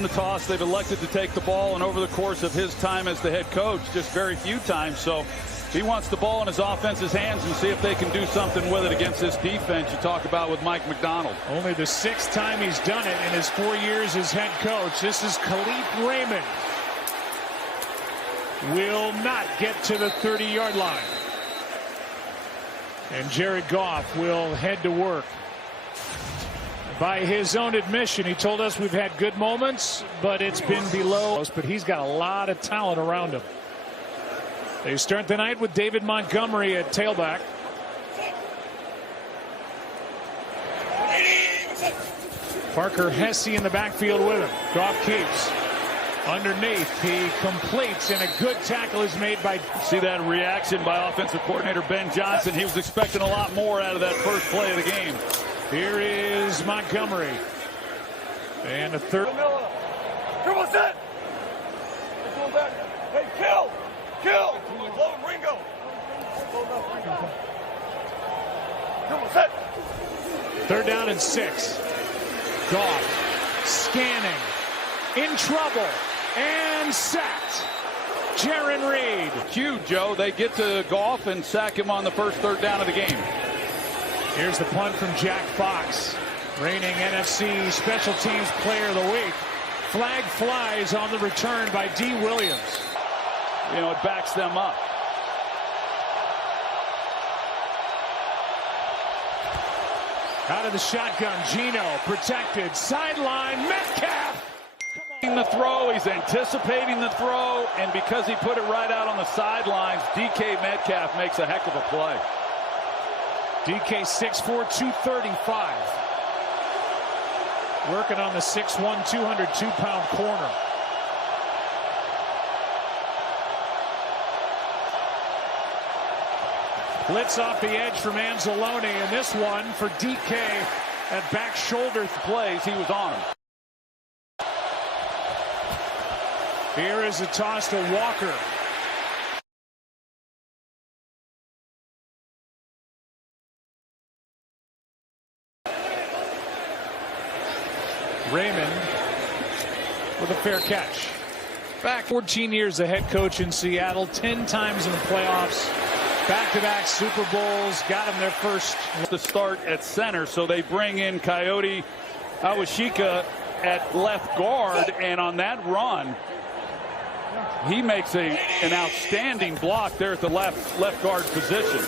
The toss, they've elected to take the ball, and over the course of his time as the head coach, just very few times. So he wants the ball in his offense's hands and see if they can do something with it against this defense you talk about with Mike McDonald. Only the 6th time he's done it in his 4 years as head coach. This is Khalif Raymond. Will not get to the 30-yard line. And Jared Goff will head to work. By his own admission, he told us we've had good moments, but it's been below us. But he's got a lot of talent around him. They start the night with David Montgomery at tailback. Parker Hesse in the backfield with him. Goff keeps. Underneath, he completes, and a good tackle is made by. See that reaction by offensive coordinator Ben Johnson. He was expecting a lot more out of that first play of the game. Here is Montgomery. And a third. Come on, set. Hey, kill. Blow him, Ringo. Come on, set. 3rd down and 6. Goff scanning. In trouble. And sacked. Jaron Reed. Huge, Joe. They get to Goff and sack him on the first 3rd down of the game. Here's the punt from Jack Fox, reigning NFC Special Teams Player of the Week. Flag flies on the return by D. Williams. You know, it backs them up. Out of the shotgun, Gino protected, sideline, Metcalf. The throw, he's anticipating the throw, and because he put it right out on the sidelines, DK Metcalf makes a heck of a play. DK 6'4", 235. Working on the 6'1", 202-pound corner. Blitz off the edge from Anzalone, and this one for DK at back shoulder plays. He was on him. Here is a toss to Walker. Raymond with a fair catch. Back 14 years a head coach in Seattle, 10 times in the playoffs, back-to-back Super Bowls, got them their first. To start at center, so they bring in Coyote Awashika at left guard, and on that run, he makes an outstanding block there at the left guard position.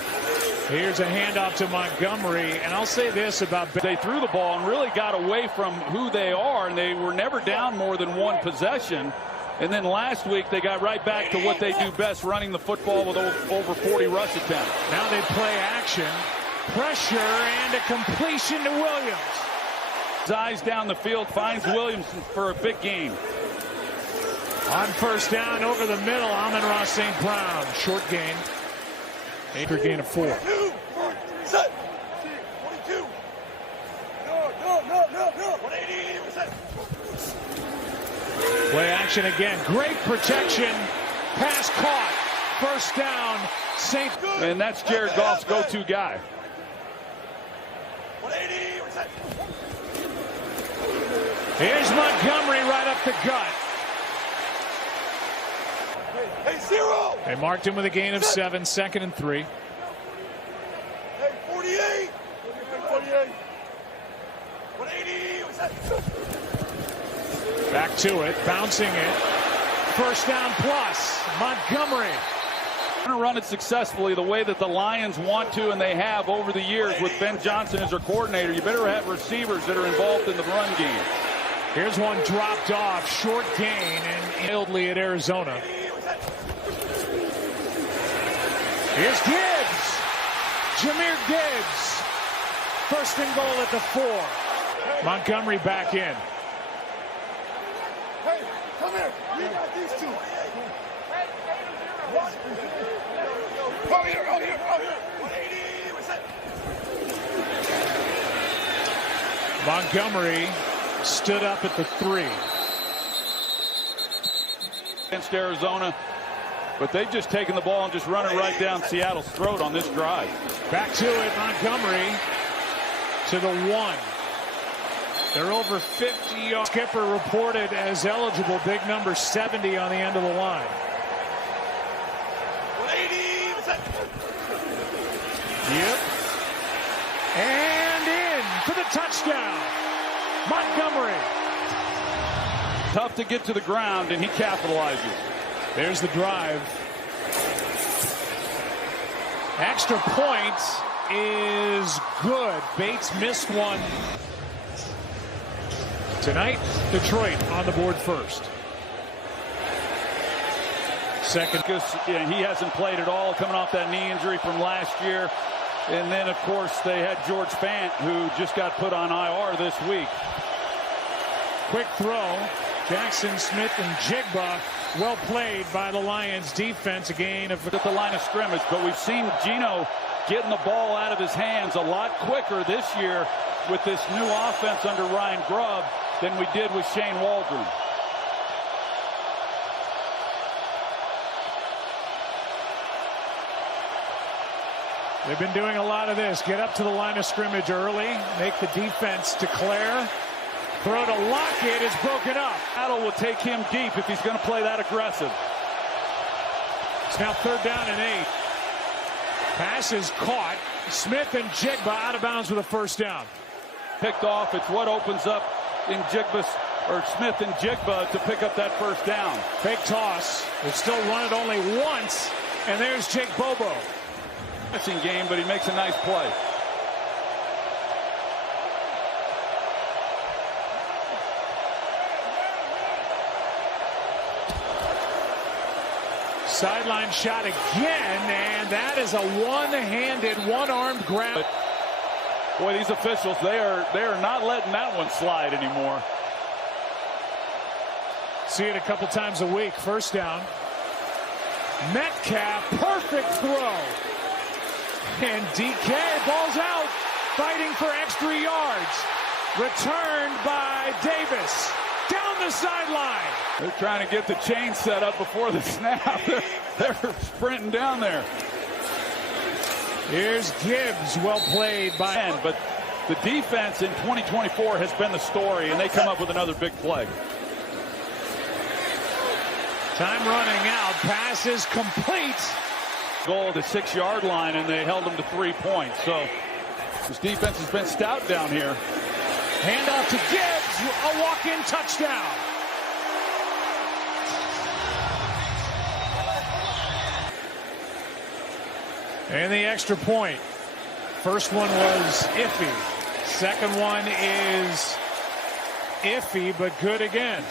Here's a handoff to Montgomery, and I'll say this about. They threw the ball and really got away from who they are, and they were never down more than one possession. And then last week they got right back to what they do best, running the football with over 40 rush attempts. Now they play action, pressure, and a completion to Williams. His eyes down the field, finds Williams for a big gain. On 1st down, over the middle, Amon-Ra St. Brown, short gain. Acre gain of 4. 2, set. 22. No. 180. Set. Play action again. Great protection. Pass caught. 1st down. St. And that's Jared Goff's go-to guy. 180. Set. Here's Montgomery right up the gut. Hey, 0. They marked him with a gain of 7, 2nd and 3. Hey, 48. 48. 180. Set. Back to it, bouncing it. 1st down plus. Montgomery. Going to run it successfully the way that the Lions want to, and they have over the years with Ben Johnson as their coordinator. You better have receivers that are involved in the run game. Here's one dropped off, short gain, and Hildley at Arizona. Here's Gibbs. Jahmyr Gibbs. 1st and goal at the 4. Montgomery back in. Hey, come here. We got these two. Out here. 180. Set. Montgomery stood up at the 3. Against Arizona, but they've just taken the ball and just run it right down Seattle's throat on this drive. Back to it, Montgomery to the 1. They're over 50 yards. Skipper reported as eligible. Big number 70 on the end of the line. 180. Yep. And in for the touchdown. Montgomery. Tough to get to the ground, and he capitalizes. There's the drive. Extra point is good. Bates missed one. Tonight, Detroit on the board first. Second. He hasn't played at all, coming off that knee injury from last year. And then, of course, they had George Fant, who just got put on IR this week. Quick throw. Jackson Smith and Jigba. Well played by the Lions defense. A gain of at the line of scrimmage. But we've seen Geno getting the ball out of his hands a lot quicker this year with this new offense under Ryan Grubb than we did with Shane Waldron. They've been doing a lot of this. Get up to the line of scrimmage early. Make the defense declare. Throw to Lockett is broken up. Battle will take him deep if he's going to play that aggressive. It's now 3rd down and 8. Pass is caught. Smith and Jigba out of bounds with a first down. Picked off. It's what opens up in Smith and Jigba to pick up that first down. Fake toss. They still run it only once. And there's Jake Bobo. Missing game, but he makes a nice play. Sideline shot again, and that is a one-handed, one-armed grab. Boy, these officials, they are not letting that one slide anymore. See it a couple times a week. First down. Metcalf, perfect throw. And DK, ball's out, fighting for extra yards. Returned by Davis. Down the sideline. They're trying to get the chain set up before the snap. They're sprinting down there. Here's Gibbs, well played by. But the defense in 2024 has been the story, and they come up with another big play. Time running out. Pass is complete. Goal at the 6-yard line, and they held them to 3 points. So this defense has been stout down here. Handoff to Gibbs, a walk-in touchdown. And the extra point. First one was iffy. Second one is iffy, but good again.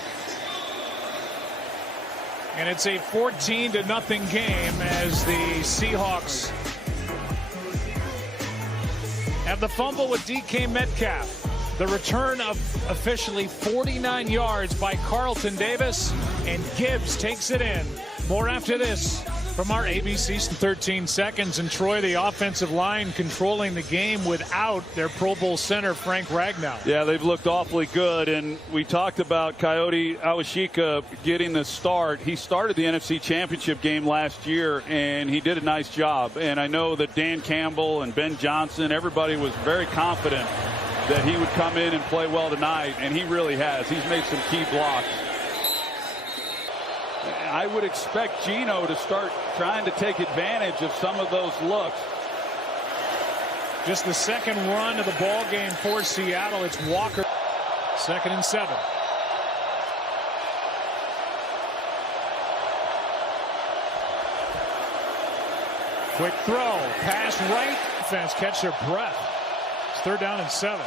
And it's a 14-0 game as the Seahawks have the fumble with DK Metcalf. The return of officially 49 yards by Carlton Davis, and Gibbs takes it in. More after this from our ABC. 13 seconds, and Troy, the offensive line, controlling the game without their Pro Bowl center, Frank Ragnow. Yeah, they've looked awfully good, and we talked about Coyote Awashika getting the start. He started the NFC Championship game last year, and he did a nice job. And I know that Dan Campbell and Ben Johnson, everybody was very confident that he would come in and play well tonight, and he really has. He's made some key blocks. I would expect Geno to start trying to take advantage of some of those looks. Just the second run of the ball game for Seattle. It's Walker. 2nd and 7. Quick throw. Pass right. Defense catch their breath. It's 3rd down and 7.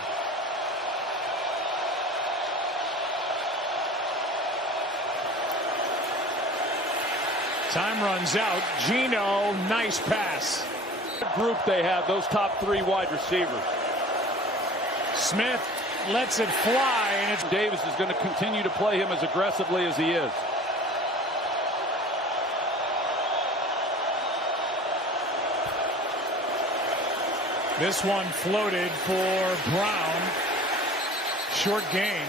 Time runs out. Geno, nice pass. Group they have, those top 3 wide receivers. Smith lets it fly, and it's Davis is going to continue to play him as aggressively as he is. This one floated for Brown. Short gain.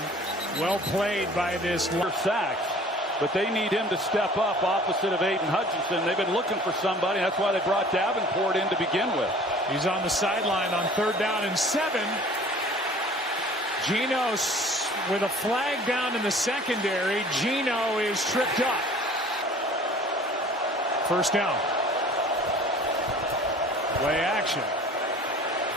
Well played by this sacks. But they need him to step up opposite of Aiden Hutchinson. They've been looking for somebody. That's why they brought Davenport in to begin with. He's on the sideline on 3rd down and 7. Geno with a flag down in the secondary. Geno is tripped up. First down. Play action.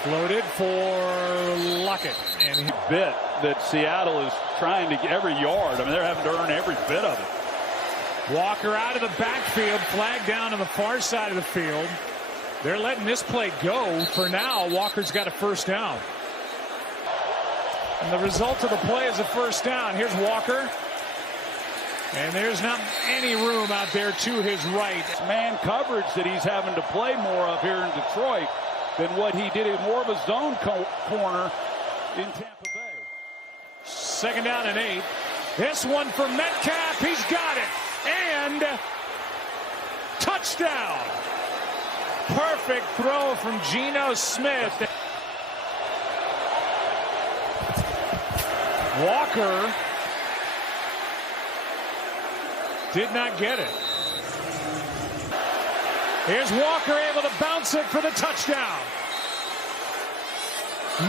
Floated for Lockett. And he bit that Seattle is trying to get every yard. I mean, they're having to earn every bit of it. Walker out of the backfield, flag down on the far side of the field. They're letting this play go for now. Walker's got a first down. And the result of the play is a first down. Here's Walker. And there's not any room out there to his right. Man coverage that he's having to play more of here in Detroit than what he did in more of a zone corner in Tampa Bay. Second down and 8. This one for Metcalf. He's got it. And touchdown. Perfect throw from Geno Smith. Walker did not get it. Here's Walker able to bounce it for the touchdown.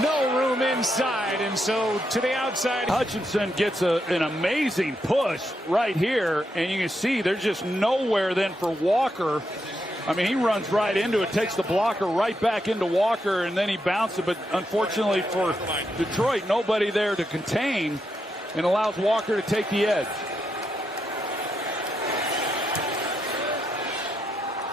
No room inside, and so to the outside. Hutchinson gets an amazing push right here, and you can see there's just nowhere then for Walker. I mean, he runs right into it, takes the blocker right back into Walker, and then he bounces it. But unfortunately for Detroit, nobody there to contain, and allows Walker to take the edge.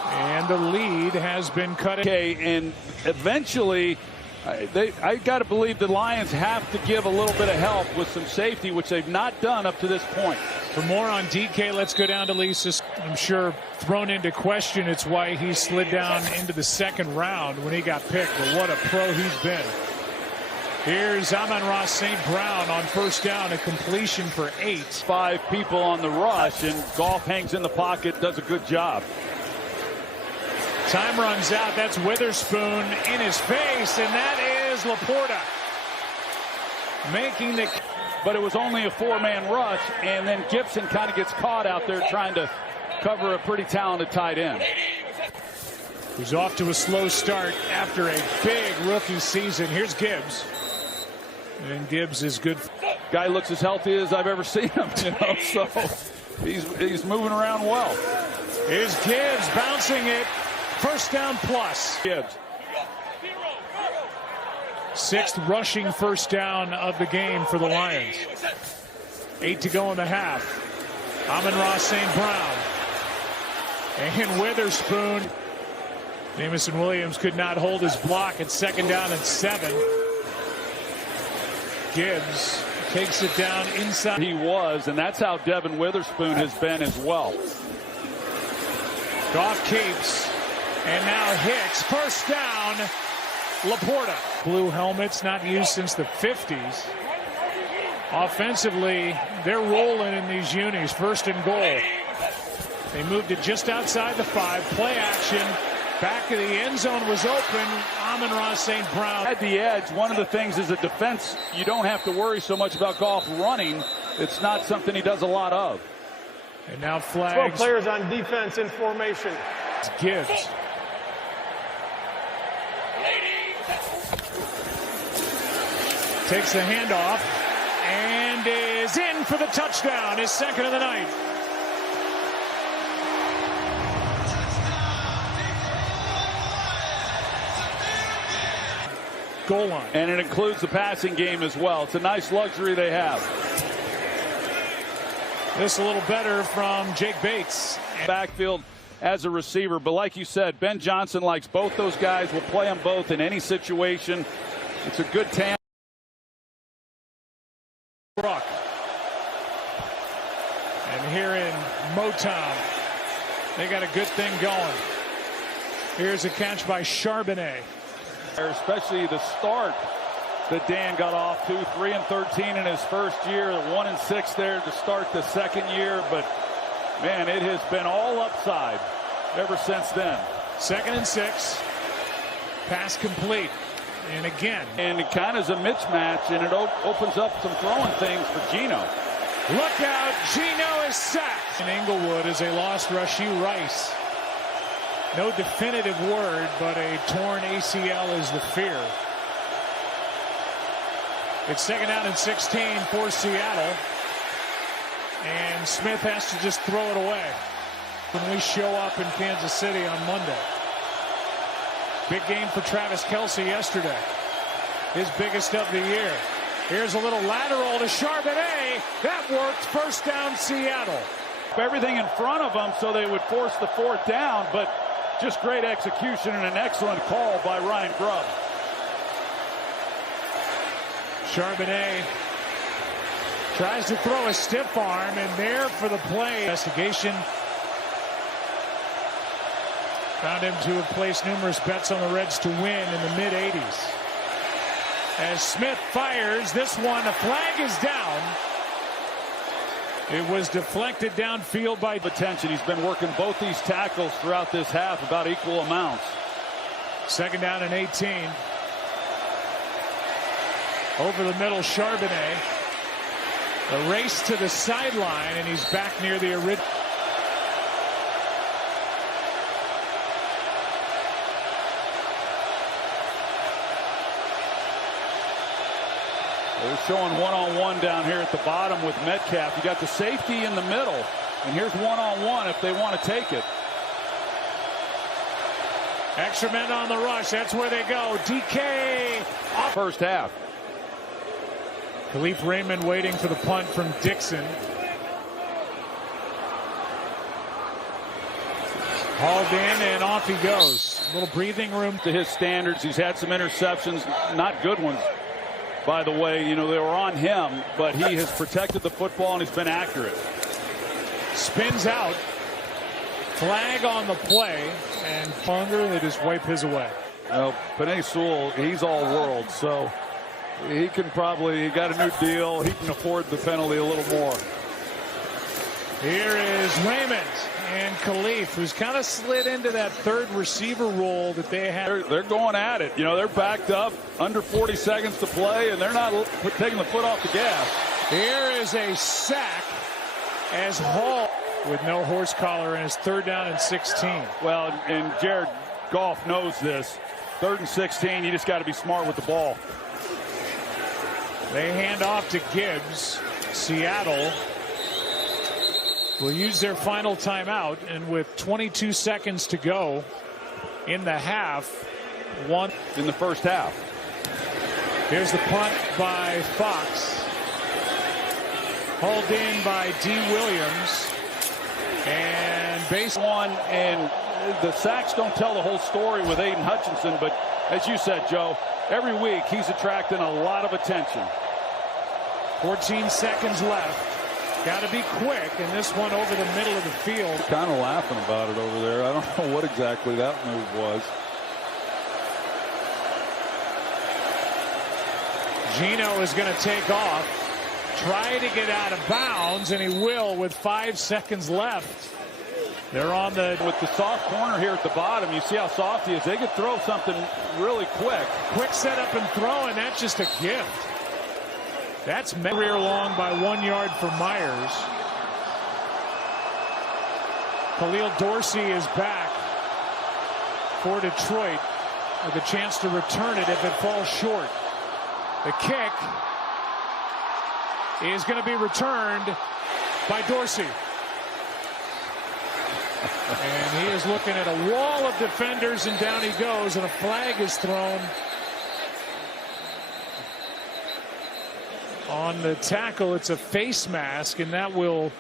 And the lead has been cut. Okay, and eventually, I got to believe the Lions have to give a little bit of help with some safety, which they've not done up to this point. For more on DK, let's go down to Lisa. I'm sure thrown into question. It's why he slid down into the second round when he got picked. But what a pro he's been. Here's Amon-Ra St. Brown on first down, a completion for 8. 5 people on the rush, and Goff hangs in the pocket, does a good job. Time runs out. That's Witherspoon in his face, and that is Laporta making the. But it was only a 4-man rush, and then Gibson kind of gets caught out there trying to cover a pretty talented tight end. He's off to a slow start after a big rookie season. Here's Gibbs, and Gibbs is good. Guy looks as healthy as I've ever seen him, you know, so he's moving around well. Here's Gibbs bouncing it. First down plus. Gibbs. 6th rushing first down of the game for the Lions. 8 to go in the half. Amon-Ra St. Brown. And Witherspoon. Jameson Williams could not hold his block at second down and 7. Gibbs takes it down inside. He was, and that's how Devin Witherspoon has been as well. Goff keeps. And now Hicks, first down, Laporta. Blue helmets not used since the 50s. Offensively, they're rolling in these unis. First and goal. They moved it just outside the 5. Play action. Back of the end zone was open. Amon-Ra St. Brown. At the edge, one of the things is a defense, you don't have to worry so much about Goff running. It's not something he does a lot of. And now flags. 12 players on defense in formation. Gibbs. Takes the handoff and is in for the touchdown, his second of the night. Goal line. And it includes the passing game as well. It's a nice luxury they have. This a little better from Jake Bates. Backfield as a receiver, but like you said, Ben Johnson likes both those guys. Will play them both in any situation. It's a good tandem. And here in Motown, they got a good thing going. Here's a catch by Charbonnet. Especially the start that Dan got off to, 3-13 in his first year, 1-6 there to start the second year. But man, it has been all upside ever since then. 2nd and 6. Pass complete. And again. And it kind of is a mismatch, and it opens up some throwing things for Geno. Look out, Geno is sacked. In Inglewood is a lost Rashee Rice. No definitive word, but a torn ACL is the fear. It's 2nd down and 16 for Seattle. And Smith has to just throw it away when we show up in Kansas City on Monday. Big game for Travis Kelce yesterday. His biggest of the year. Here's a little lateral to Charbonnet. That worked. 1st down, Seattle. Everything in front of them so they would force the 4th down, but just great execution and an excellent call by Ryan Grubb. Charbonnet tries to throw a stiff arm, and there for the play. Investigation found him to have placed numerous bets on the Reds to win in the mid-80s. As Smith fires this one, the flag is down. It was deflected downfield by attention. He's been working both these tackles throughout this half, about equal amounts. 2nd down and 18. Over the middle, Charbonnet. A race to the sideline, and he's back near the original. They're showing one-on-one down here at the bottom with Metcalf. You got the safety in the middle, and here's one-on-one if they want to take it. Extra men on the rush. That's where they go. DK off. 1st half. Khalif Raymond waiting for the punt from Dixon. Hauled in, and off he goes. A little breathing room. To his standards, he's had some interceptions, not good ones. By the way, you know, they were on him, but he has protected the football and he's been accurate. Spins out. Flag on the play, and Funger, they just wipe his away. Well, Penei Sewell, he's all world, so he got a new deal. He can afford the penalty a little more. Here is Raymond and Khalif, who's kind of slid into that 3rd receiver role that they had. They're going at it. You know, they're backed up, under 40 seconds to play, and they're not taking the foot off the gas. Here is a sack as Hall, with no horse collar, and his 3rd down and 16. Well, and Jared Goff knows this. 3rd and 16, you just got to be smart with the ball. They hand off to Gibbs. Seattle will use their final timeout, and with 22 seconds to go in the half, one in the 1st half. Here's the punt by Fox. Hauled in by D. Williams. And base one, and the sacks don't tell the whole story with Aiden Hutchinson, but as you said, Joe, every week he's attracting a lot of attention. 14 seconds left. Got to be quick, and this one over the middle of the field. Kind of laughing about it over there. I don't know what exactly that move was. Gino is going to take off. Try to get out of bounds, and he will with 5 seconds left. They're on with the soft corner here at the bottom. You see how soft he is. They could throw something really quick. Quick setup and throw, and that's just a gift. That's rear long by 1 yard for Myers. Khalil Dorsey is back for Detroit with a chance to return it if it falls short. The kick is going to be returned by Dorsey. And he is looking at a wall of defenders, and down he goes, and a flag is thrown on the tackle. It's a face mask, and that will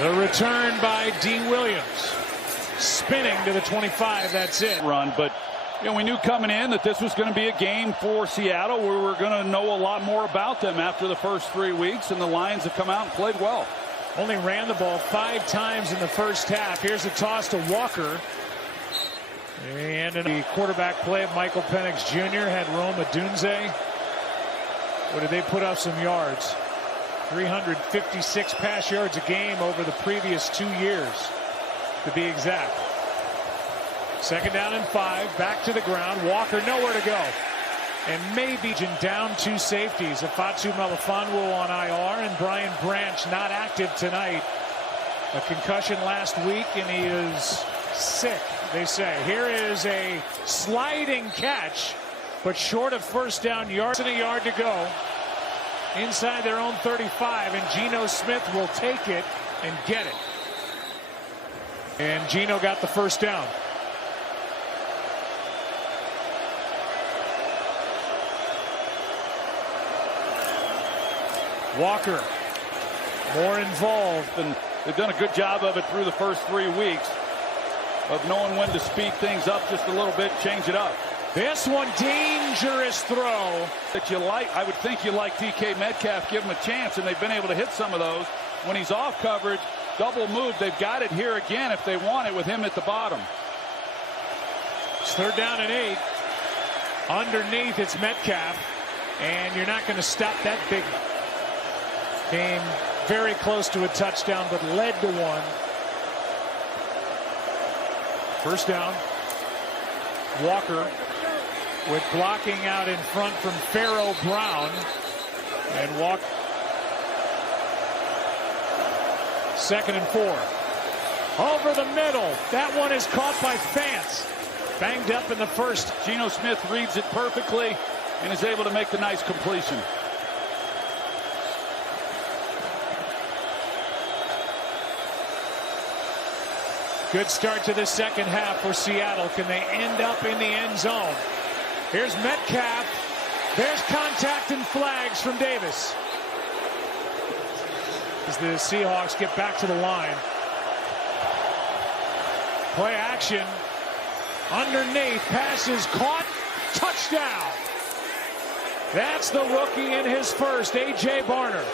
the return by D. Williams, spinning to the 25. That's it. Run, but you know, we knew coming in that this was going to be a game for Seattle. We were going to know a lot more about them after the first 3 weeks, and the Lions have come out and played well. Only ran the ball 5 times in the first half. Here's a toss to Walker. And in the quarterback play of Michael Penix Jr. had Rome Odunze. What did they put up some yards? 356 pass yards a game over the previous 2 years, to be exact. 2nd down and 5. Back to the ground. Walker nowhere to go. And maybe down 2 safeties. Afatu Melifonwu on IR, and Brian Branch not active tonight A concussion last week, and he is sick, they say. Here is a sliding catch, but short of first down yards and a yard to go. Inside their own 35, and Geno Smith will take it and get it. And Geno got the first down. Walker, more involved. And they've done a good job of it through the first 3 weeks of knowing when to speed things up just a little bit, change it up. This one, dangerous throw. That you like, I would think you like DK Metcalf, give him a chance, and they've been able to hit some of those. When he's off coverage, double move, they've got it here again if they want it with him at the bottom. It's 3rd down and 8. Underneath, it's Metcalf, and you're not going to stop that big. Came very close to a touchdown, but led to one. First down. Walker with blocking out in front from Pharaoh Brown, and walk. 2nd and 4. Over the middle. That one is caught by Fance. Banged up in the first. Geno Smith reads it perfectly and is able to make the nice completion. Good start to the second half for Seattle. Can they end up in the end zone? Here's Metcalf. There's contact and flags from Davis. As the Seahawks get back to the line. Play action. Underneath. Passes caught. Touchdown. That's the rookie in his first, A.J. Barner.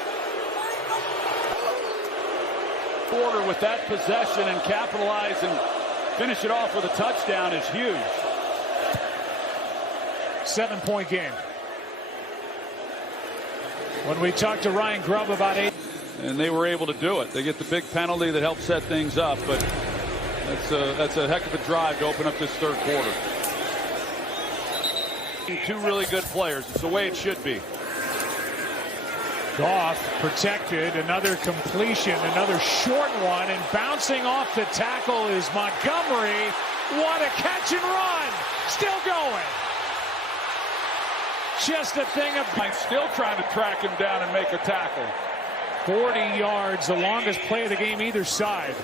Quarter with that possession and capitalize and finish it off with a touchdown is huge. 7-point game. When we talked to Ryan Grubb about 8. And they were able to do it. They get the big penalty that helped set things up, but that's a heck of a drive to open up this 3rd quarter. 2 really good players. It's the way it should be. Goff protected, another completion, another short one, and bouncing off the tackle is Montgomery. What a catch and run! Still going. Just a thing of. Still trying to track him down and make a tackle. 40 yards, the longest play of the game either side.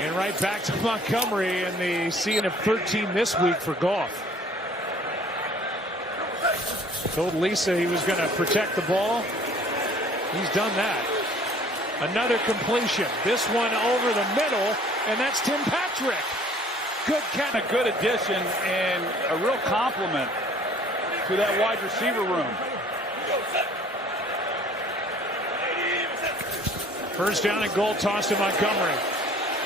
And right back to Montgomery in the scene of 13 this week for Goff. Told Lisa he was going to protect the ball. He's done that. Another completion. This one over the middle, and that's Tim Patrick. Good catch. A good addition and a real compliment to that wide receiver room. First down and goal, tossed to Montgomery.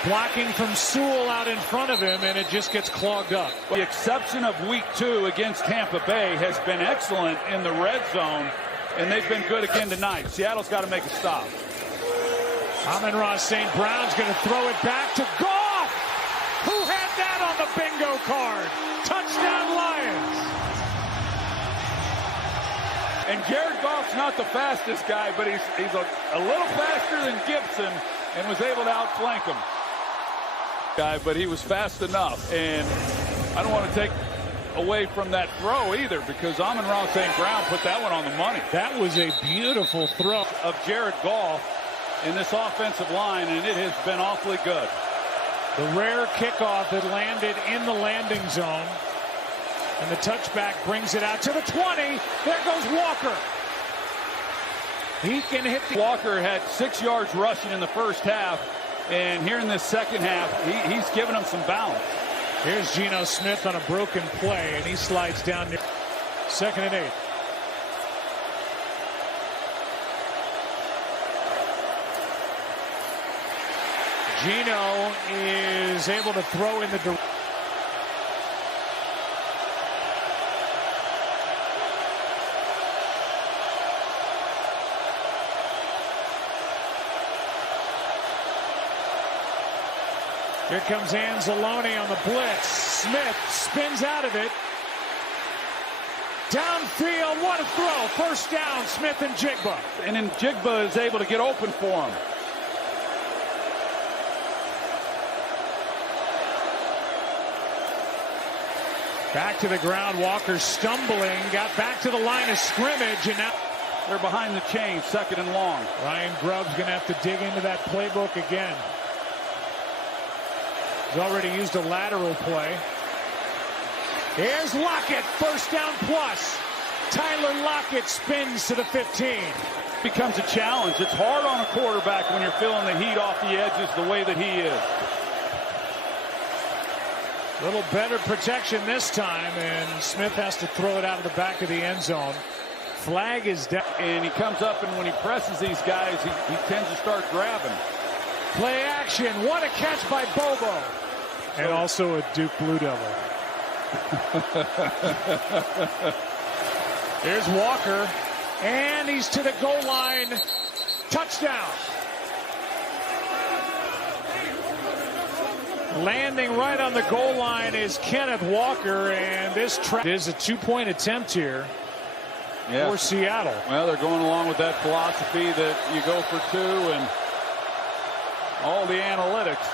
Blocking from Sewell out in front of him, and it just gets clogged up. The exception of week 2 against Tampa Bay has been excellent in the red zone, and they've been good again tonight. Seattle's got to make a stop. Amon-Ra St. Brown's going to throw it back to Goff. Who had that on the bingo card? Touchdown Lions. And Jared Goff's not the fastest guy, but he's a little faster than Gibson and was able to outflank him. But he was fast enough, and I don't want to take away from that throw either, because Amon-Ra St. Brown put that one on the money. That was a beautiful throw of Jared Goff in this offensive line, and it has been awfully good. The rare kickoff that landed in the landing zone, and the touchback brings it out to the 20. There goes Walker. He can hit. Walker had 6 yards rushing in the first half, and here in this second half, he's given them some balance. Here's Geno Smith on a broken play, and he slides down near 2nd and 8. Geno is able to throw in the direction. Here comes Anzalone on the blitz. Smith spins out of it. Downfield, what a throw. First down, Smith and Jigba. And then Jigba is able to get open for him. Back to the ground. Walker stumbling. Got back to the line of scrimmage. And now they're behind the chain, 2nd and long. Ryan Grubb's going to have to dig into that playbook again. He's already used a lateral play. Here's Lockett, 1st down plus. Tyler Lockett spins to the 15. Becomes a challenge. It's hard on a quarterback when you're feeling the heat off the edges the way that he is. A little better protection this time, and Smith has to throw it out of the back of the end zone. Flag is down. And he comes up, and when he presses these guys, he tends to start grabbing. Play action. What a catch by Bobo. And also a Duke Blue Devil. Here's Walker. And he's to the goal line. Touchdown. Landing right on the goal line is Kenneth Walker. And this is a 2-point attempt here for Seattle. Well, they're going along with that philosophy that you go for 2 and all the analytics.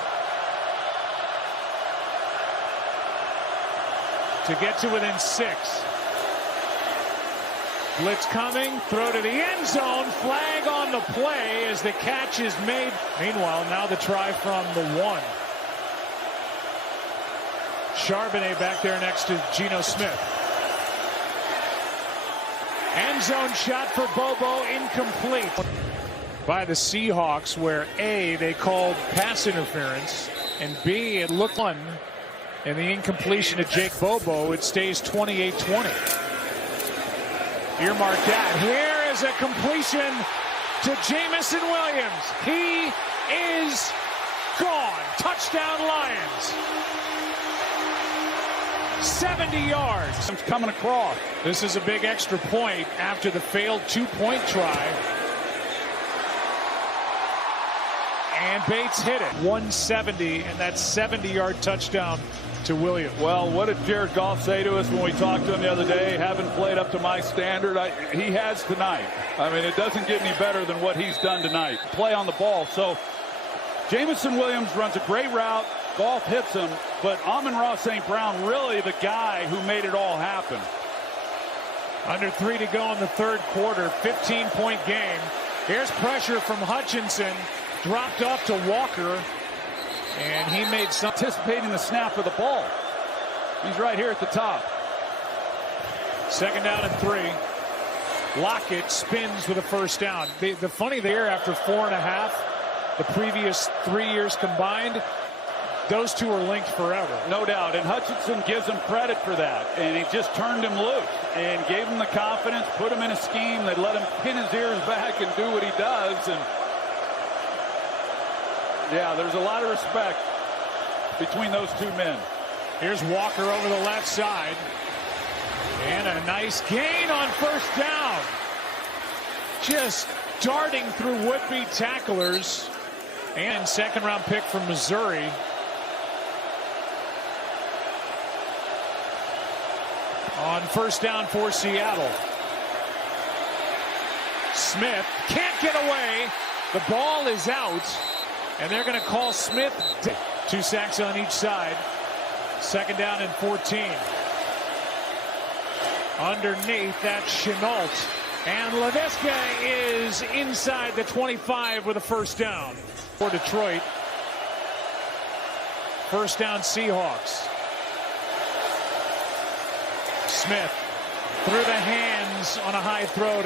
To get to within 6. Blitz coming, throw to the end zone, flag on the play as the catch is made. Meanwhile, now the try from the 1. Charbonnet back there next to Geno Smith. End zone shot for Bobo, incomplete. By the Seahawks, where A, they called pass interference, and B, it looked fun. And the incompletion to Jake Bobo, it stays 28-20. Earmark that. Here is a completion to Jamison Williams. He is gone. Touchdown Lions. 70 yards. Coming across. This is a big extra point after the failed 2-point try. And Bates hit it. 170, and that 70-yard touchdown to Williams. Well, what did Jared Goff say to us when we talked to him the other day? Haven't played up to my standard. He has tonight. I mean, it doesn't get any better than what he's done tonight. Play on the ball. So Jamison Williams runs a great route. Goff hits him, but Amon-Ra St. Brown really the guy who made it all happen. Under 3 to go in the 3rd quarter. 15-point game. Here's pressure from Hutchinson. Dropped off to Walker. And he made some anticipating the snap of the ball. He's right here at the top. 2nd down and 3. Lockett spins with a 1st down. The funny there, after 4.5, the previous 3 years combined, those two are linked forever. No doubt. And Hutchinson gives him credit for that. And he just turned him loose and gave him the confidence, put him in a scheme that let him pin his ears back and do what he does. And yeah, there's a lot of respect between those two men. Here's Walker over the left side. And a nice gain on 1st down. Just darting through would-be tacklers. And 2nd-round pick from Missouri. On 1st down for Seattle. Smith can't get away. The ball is out. And they're going to call Smith. 2 sacks on each side. 2nd down and 14. Underneath, that's Chenault. And Laviska is inside the 25 with a 1st down for Detroit. 1st down Seahawks. Smith through the hands on a high throw.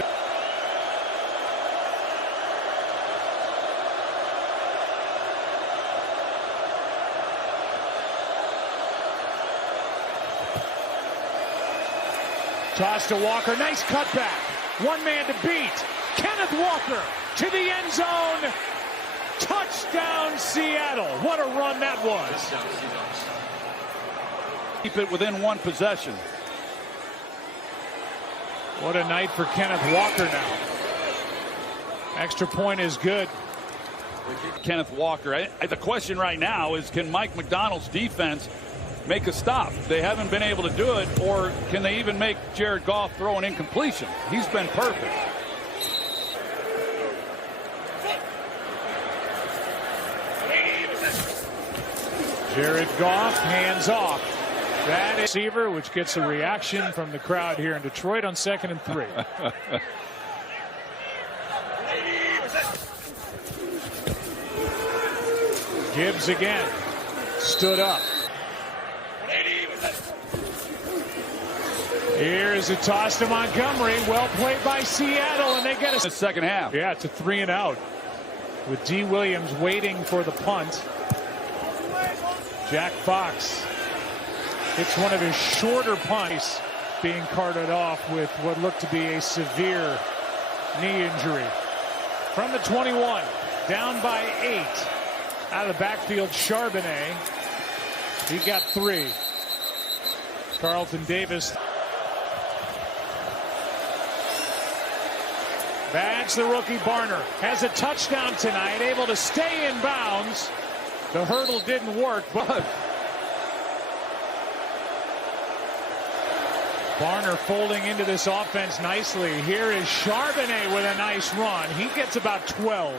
Toss to Walker. Nice cutback. 1 man to beat. Kenneth Walker to the end zone. Touchdown Seattle. What a run that was. Keep it within 1 possession. What a night for Kenneth Walker now. Extra point is good. Kenneth Walker. The question right now is, can Mike McDonald's defense make a stop? They haven't been able to do it, or can they even make Jared Goff throw an incompletion? He's been perfect. Jared Goff hands off. That is Receiver, which gets a reaction from the crowd here in Detroit on 2nd and 3. Gibbs again. Stood up. Here's a toss to Montgomery. Well played by Seattle, and they get The second half. Yeah, it's a 3 and out with D. Williams waiting for the punt. Jack Fox hits one of his shorter punts, being carted off with what looked to be a severe knee injury. From the 21, down by 8. Out of the backfield, Charbonnet. He got 3. Carlton Davis. That's the rookie Barner. Has a touchdown tonight, able to stay in bounds. The hurdle didn't work, but Barner folding into this offense nicely. Here is Charbonnet with a nice run. He gets about 12.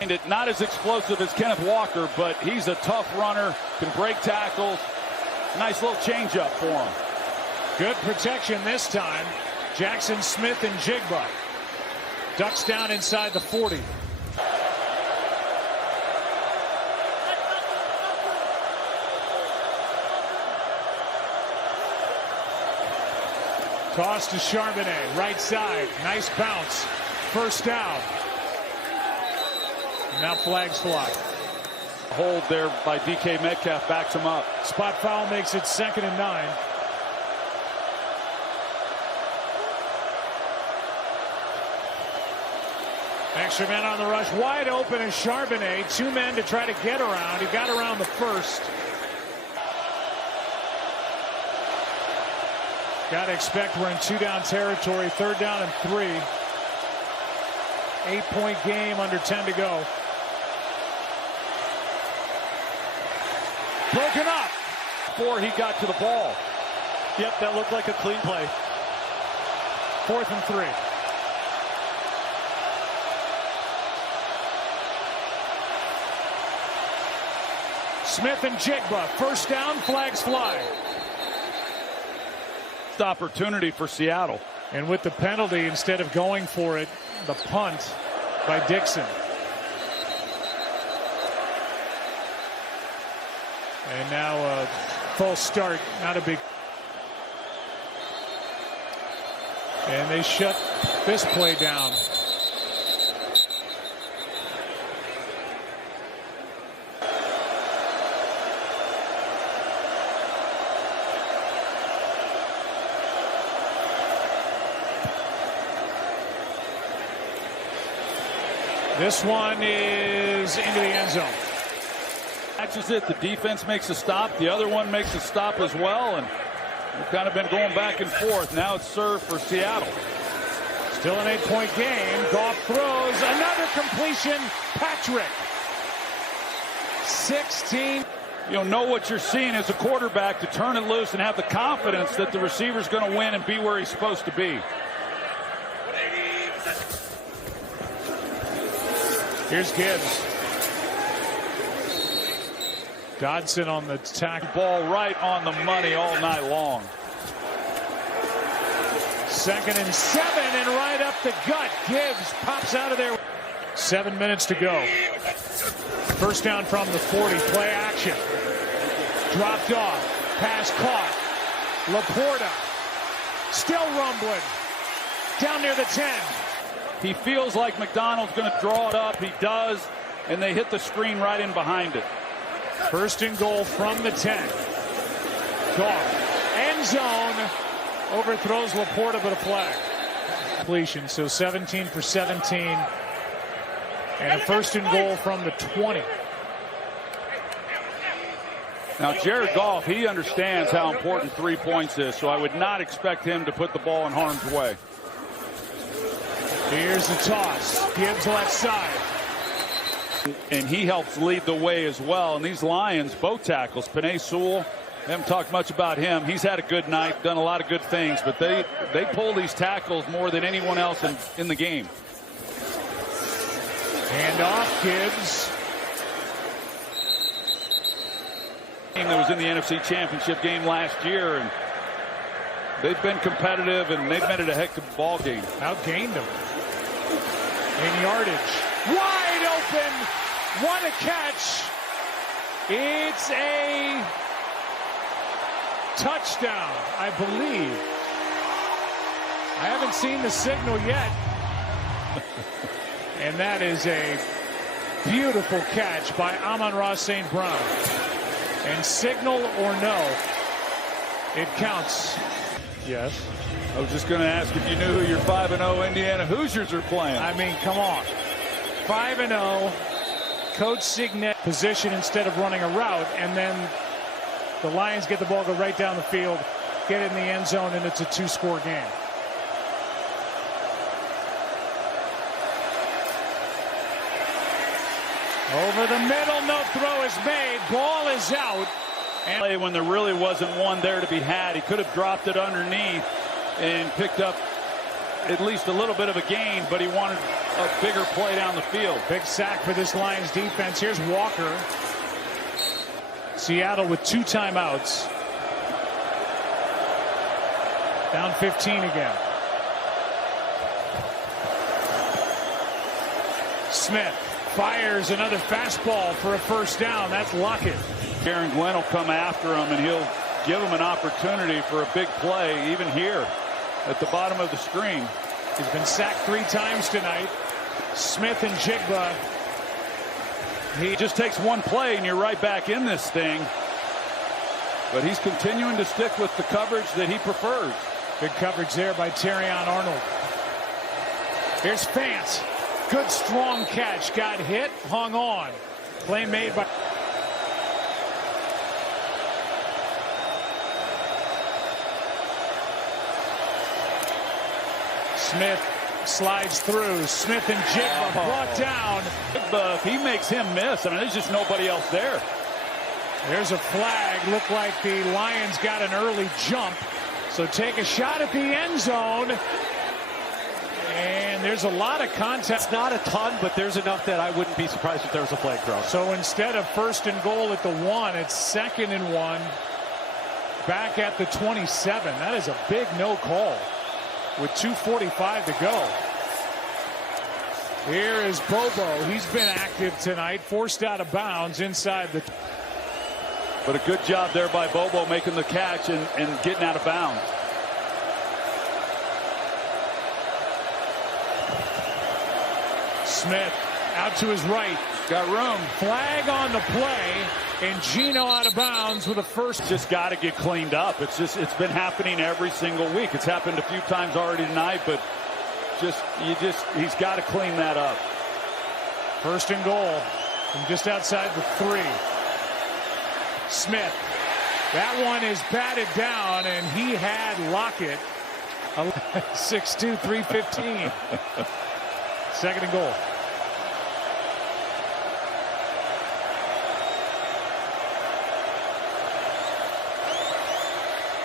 And it not as explosive as Kenneth Walker, but he's a tough runner, can break tackles. Nice little changeup for him. Good protection this time. Jackson Smith and Jigba. Ducks down inside the 40. Toss to Charbonnet, right side. Nice bounce. First down. Now flags fly. Hold there by DK Metcalf backs him up. Spot foul makes it 2nd and 9. Extra man on the rush, wide open is Charbonnet. 2 men to try to get around. He got around the first. Got to expect we're in 2-down territory. 3rd down and 3. 8-point game, under 10 to go. Broken up Before he got to the ball. Yep, that looked like a clean play. 4th and 3. Smith and Jigba, first down, flags fly. Opportunity for Seattle. And with the penalty, instead of going for it, the punt by Dixon. And now a false start, not a big. And they shut this play down. This one is into the end zone. Catches it. The defense makes a stop. The other one makes a stop as well. And we've kind of been going back and forth. Now it's served for Seattle. Still an 8-point game. Goff throws. Another completion. Patrick. 16. You know what you're seeing as a quarterback to turn it loose and have the confidence that the receiver's going to win and be where he's supposed to be. Here's Gibbs. Dodson on the tackle. Ball right on the money all night long. 2nd and 7, and right up the gut. Gibbs pops out of there. 7 minutes to go. First down from the 40. Play action. Dropped off. Pass caught. Laporta. Still rumbling. Down near the 10. He feels like McDonald's going to draw it up. He does, and they hit the screen right in behind it. 1st and goal from the 10. Goff. End zone. Overthrows Laporta, but a flag. Completion, so 17 for 17. And a 1st and goal from the 20. Now, Jared Goff, he understands how important 3 points is, so I would not expect him to put the ball in harm's way. Here's the toss. Gibbs left side. And he helps lead the way as well. And these Lions, both tackles, Penei Sewell, haven't talked much about him. He's had a good night, done a lot of good things, but they pull these tackles more than anyone else in the game. Hand off, Gibbs. That was in the NFC Championship game last year, and They've been competitive, and they've made it a heck of a ball game. Outgained them in yardage. Wide open. What a catch. It's a touchdown, I believe. I haven't seen the signal yet. And that is a beautiful catch by Amon-Ra St. Brown. And signal or no, it counts. Yes. I was just going to ask if you knew who your 5-0 Indiana Hoosiers are playing. I mean, come on. 5-0. Coach Signet position instead of running a route, and then the Lions get the ball, go right down the field, get it in the end zone, and it's a 2-score game. Over the middle, no throw is made. Ball is out. And when there really wasn't one there to be had, he could have dropped it underneath and picked up at least a little bit of a gain, but he wanted a bigger play down the field. Big sack for this Lions defense. Here's Walker. Seattle with 2 timeouts. Down 15 again. Smith fires another fastball for a first down. That's Lockett. Aaron Glenn will come after him, and he'll give him an opportunity for a big play, even here at the bottom of the screen. He's been sacked 3 times tonight. Smith and Jigba. He just takes one play, and you're right back in this thing. But he's continuing to stick with the coverage that he prefers. Good coverage there by Terrion Arnold. Here's Fant. Good strong catch. Got hit, hung on. Play made by... Smith slides through. Smith and Jigba brought down. If he makes him miss, I mean, there's just nobody else there. There's a flag. Looked like the Lions got an early jump. So take a shot at the end zone. And there's a lot of contact. Not a ton, but there's enough that I wouldn't be surprised if there was a flag thrown. So instead of 1st and goal at the 1, it's 2nd and 1. Back at the 27. That is a big no call with 2:45 to go. Here is Bobo. He's been active tonight. Forced out of bounds inside the... But a good job there by Bobo making the catch and getting out of bounds. Smith out to his right. Got room. Flag on the play, and Gino out of bounds with a first. Just got to get cleaned up. It's been happening every single week. It's happened a few times already tonight, but he's got to clean that up. 1st and goal from just outside the 3. Smith. That one is batted down, and he had Lockett. 6'2", 315. 2nd and goal.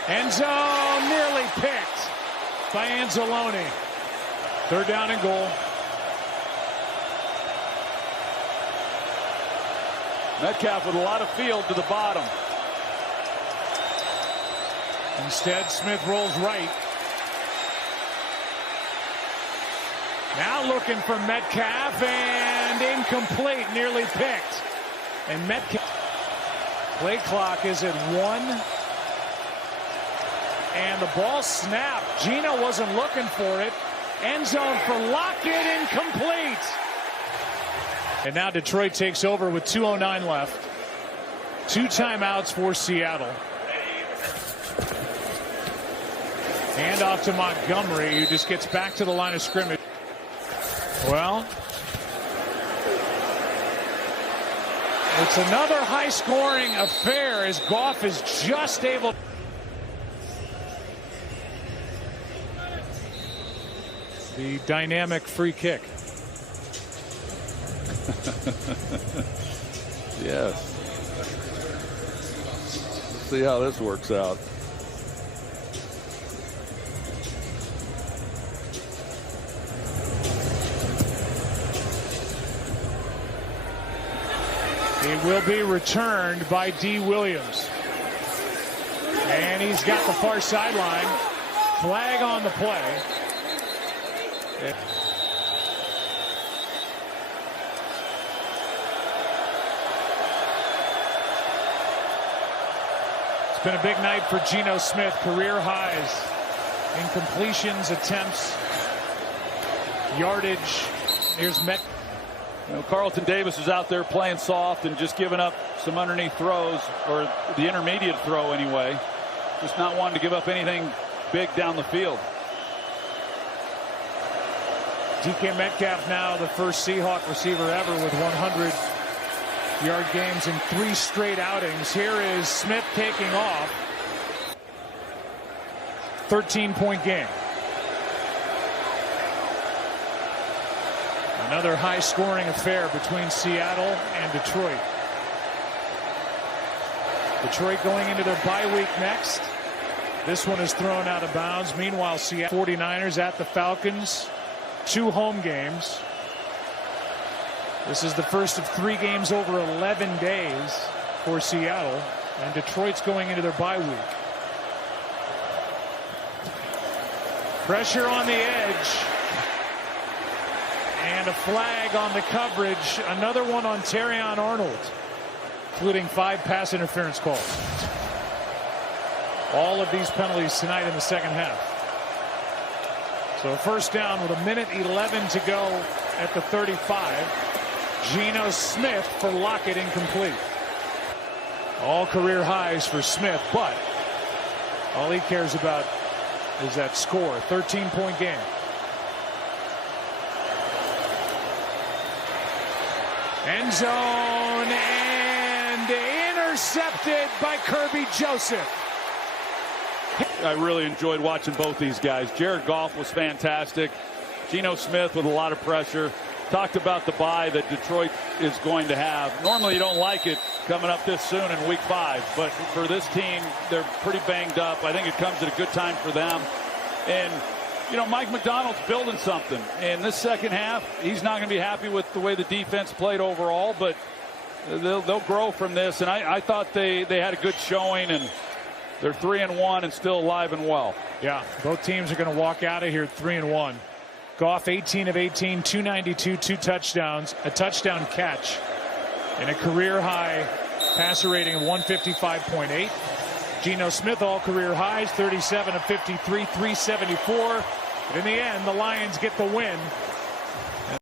End zone nearly picked by Anzalone. 3rd down and goal. Metcalf with a lot of field to the bottom. Instead, Smith rolls right. Now looking for Metcalf, and incomplete, nearly picked. And Metcalf. Play clock is at 1. And the ball snapped. Gino wasn't looking for it. End zone for Lockett, incomplete. And now Detroit takes over with 2:09 left. 2 timeouts for Seattle. Hand off to Montgomery, who just gets back to the line of scrimmage. Well, it's another high-scoring affair as Goff is just able. The dynamic free kick. Yes. Let's see how this works out. It will be returned by D. Williams. And he's got the far sideline. Flag on the play. It's been a big night for Geno Smith. Career highs in completions, attempts, yardage. Here's Met. You know, Carlton Davis is out there playing soft and just giving up some underneath throws, or the intermediate throw anyway. Just not wanting to give up anything big down the field. DK Metcalf now the first Seahawk receiver ever with 100-yard games in 3 straight outings. Here is Smith taking off. 13-point game. Another high-scoring affair between Seattle and Detroit. Detroit going into their bye week next. This one is thrown out of bounds. Meanwhile, Seattle 49ers at the Falcons. 2 home games. This is the first of 3 games over 11 days for Seattle. And Detroit's going into their bye week. Pressure on the edge. And a flag on the coverage. Another one on Terrion Arnold, including 5 pass interference calls. All of these penalties tonight in the second half. So first down with 1:11 to go at the 35. Geno Smith for Lockett, incomplete. All career highs for Smith, but all he cares about is that score. 13-point game. End zone and intercepted by Kirby Joseph. I really enjoyed watching both these guys. Jared Goff was fantastic. Geno Smith with a lot of pressure. Talked about the bye that Detroit is going to have. Normally you don't like it coming up this soon in week 5, but for this team, they're pretty banged up. I think it comes at a good time for them. And you know, Mike McDonald's building something. In this second half, he's not going to be happy with the way the defense played overall, but they'll grow from this. And I thought they had a good showing, and they're 3-1 and still alive and well. Yeah, both teams are going to walk out of here 3-1. Goff 18 of 18, 292, 2 touchdowns, a touchdown catch, and a career high passer rating of 155.8. Geno Smith all career highs, 37 of 53, 374. But in the end, the Lions get the win